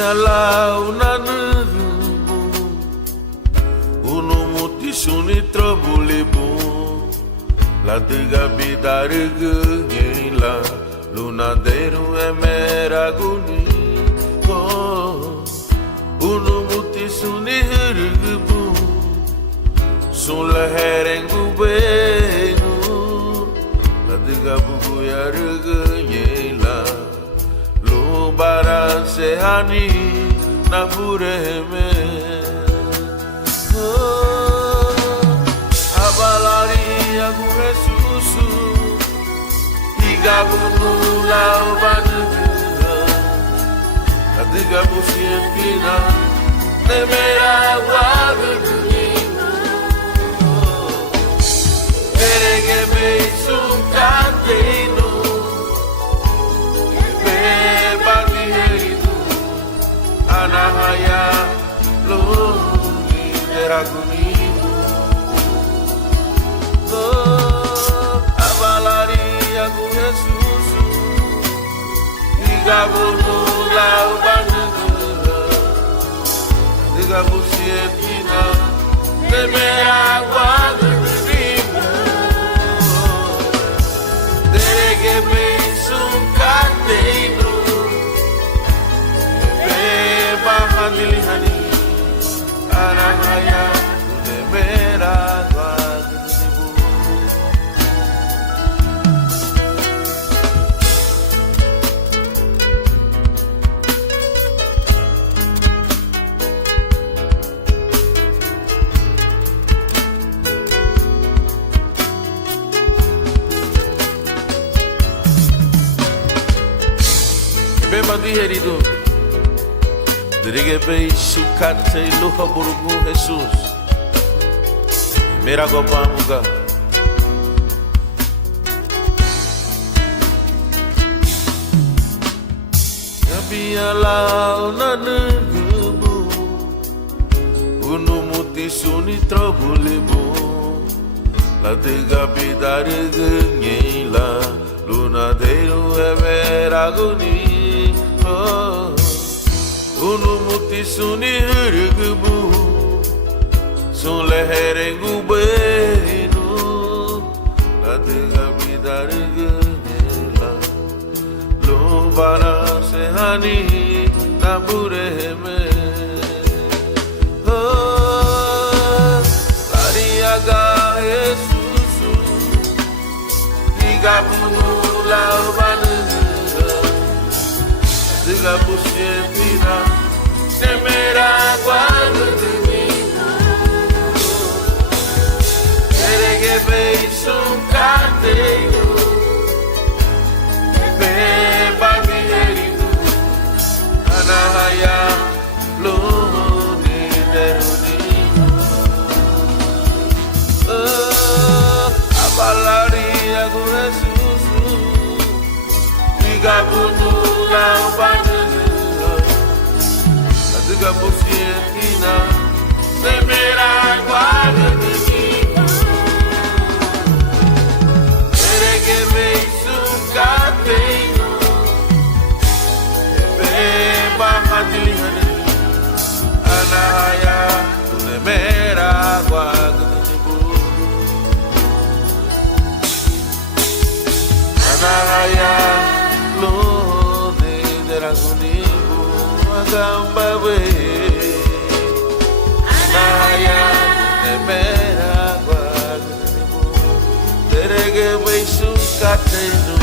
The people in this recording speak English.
Alau nanubu Unu muti suni trobulibu La diga bidarıgı yeyla Luna deru emeraguni Unu muti suni hırgıbu Sun leherengu benu La diga bubu yarıgı yeyla Baran sehani na bureme Abalari aku Jesusu Igabunu lau banuga Adiga busientina Nemera wagunina Terege me sunkateino Anahaya luni teragunimu Abalari aku Jesusu Igabunu lau banuga Diga busietina Temera guadunimu Derege me sunkateino Handilihani Anahaya Nemera Guadunibu Beba digerido Dirige beijo, cate e lufa burugu Jesus Mera gopa muga Yabia lau na nugubu Unu muti suni trobulibu La diga bidare gengela Luna deru everaguni Unu muti suni hırgıbu Sun leherengu benu Latiga bidarıgı yela Lumbara sehani nabureme Lariaga Jesusu Igabunu laubanıgı Diga busietina Temera guadunimu Erege beijum cadeiro Beba vigerido Anahaya luni derunimu Abalari aku Jesusu Igabunu lau banuga Diga busietina Temera guadunimu Erege beijum cadeiro Beba handilihani Anahaya Nemera guadunibu Anahaya luni deragunibu Agambawe Anahaya Nemera guadunibu Terege beijum cadeiro